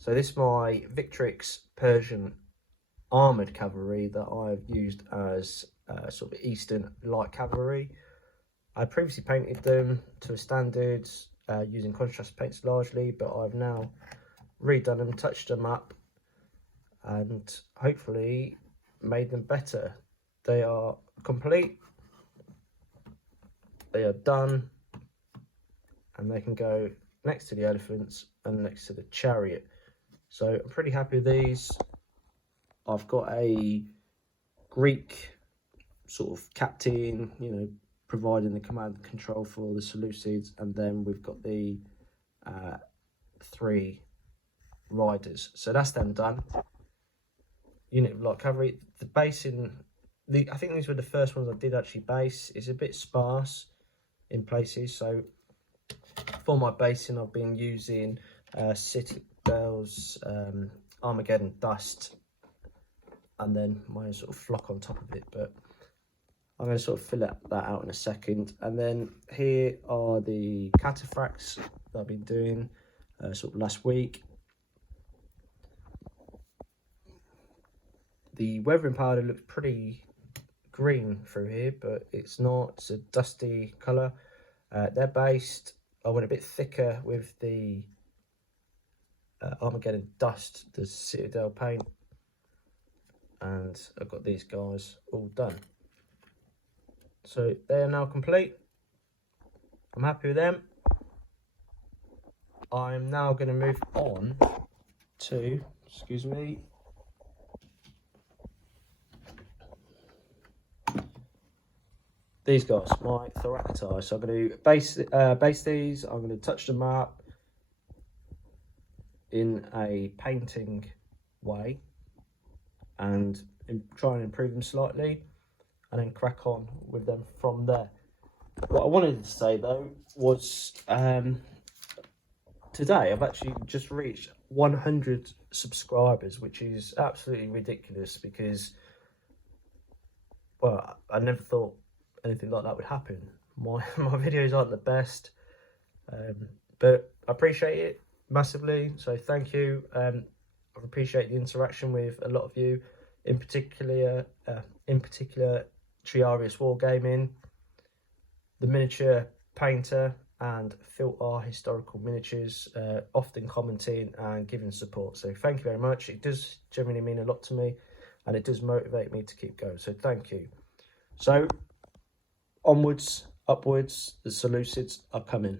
So this is my Victrix Persian armoured cavalry that I've used as sort of Eastern light cavalry. I previously painted them to a standard using contrast paints largely, but I've now redone them, touched them up, and hopefully made them better. They are complete, they are done, and they can go next to the elephants and next to the chariot. So I'm pretty happy with these. I've got a Greek sort of captain, you know, providing the command and control for the Seleucids, and then we've got the 3 riders. So that's them done. Unit of light cavalry. The basing, I think these were the first ones I did actually base. It's a bit sparse in places, so for my basing I've been using Citadel's Armageddon Dust, and then my sort of flock on top of it, but I'm going to sort of fill that out in a second. And then here are the cataphracts that I've been doing sort of last week. The weathering powder looks pretty green through here, but it's not. It's a dusty colour. They're based, I went a bit thicker with the Armageddon Dust, the Citadel paint, and I've got these guys all done. So they are now complete. I'm happy with them. I'm now going to move on to, excuse me, these guys, my Thoracti. So I'm going to base these. I'm going to touch them up in a painting way and try and improve them slightly, and then crack on with them from there. What I wanted to say though was today I've actually just reached 100 subscribers, which is absolutely ridiculous because, well, I never thought anything like that would happen. My videos aren't the best, but I appreciate it massively, so thank you. I appreciate the interaction with a lot of you, in particular Triarius Wargaming, the miniature painter, and Phil R Historical Miniatures, often commenting and giving support. So thank you very much. It does genuinely mean a lot to me, and it does motivate me to keep going. So thank you. So onwards, upwards, the Seleucids are coming.